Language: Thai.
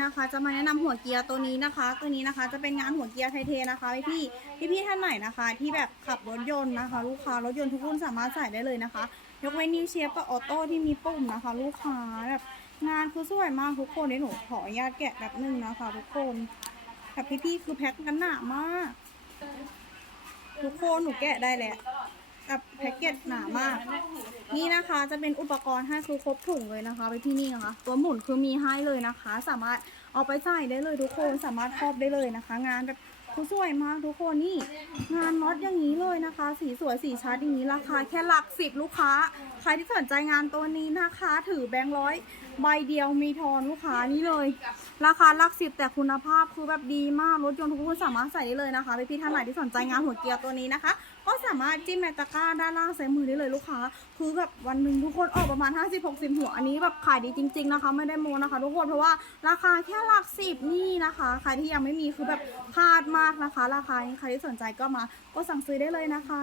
นะคะ จะมาแนะนำหัวเกียร์ตัวนี้นะคะ ตัวนี้นะคะจะเป็นงานหัวเกียร์ไทเทนะคะพี่พี่พี่ท่านไหนนะคะ ที่แบบขับรถยนต์นะคะ ลูกค้ารถยนต์ทุกรุ่นสามารถใส่ได้เลยนะคะ ยกเว้นนิวเชฟกับออโต้ที่มีปุ่มนะคะ ลูกค้าแบบงานคือสวยมากทุกคนเดี๋ยวหนูขออนุญาตแกะแบบนึงนะคะ ทุกคนแบบพี่ๆคือแพ็คกันหนามากทุกคนหนูแกะได้แหละแบบแพ็กเกจหนามาก นะคะจะเป็นอุปกรณ์ให้คือครบถุงเลยนะคะไปที่นี่นะคะ ตัวหมุนคือมีให้เลยนะคะ สามารถเอาไปใส่ได้เลยทุกคนสามารถครอบได้เลยนะคะ งานแบบคือสวยมากทุกคนนี่ งานน็อตอย่างนี้เลยนะคะ สีสวยสีชัดอย่างนี้ราคาแค่หลักสิบลูกค้า ใครที่สนใจงานตัวนี้นะคะ ถือแบงค์ร้อยใบเดียวมีทอนลูกค้านี่เลย ราคาหลักสิบแต่คุณภาพคือแบบดีมากรถยนต์ทุกคนสามารถใส่ได้เลยนะคะพี่ๆท่านไหนที่สนใจงานหัวเกียร์ตัวนี้นะคะ ก็สามารถจิ้มแมตตาก้าด้านล่างซ้ายมือได้เลยลูกค้า คือแบบวันหนึ่งทุกคนออกประมาณ 50-60 หัวอันนี้แบบขายดีจริง ๆนะคะ ไม่ได้โมนะคะ ทุกคนเพราะว่าราคาแค่หลักสิบนี่นะคะใครที่ยังไม่มีคือแบบพลาดมากนะคะ ราคานี้ใครที่สนใจก็มาก็สั่งซื้อได้เลยนะคะ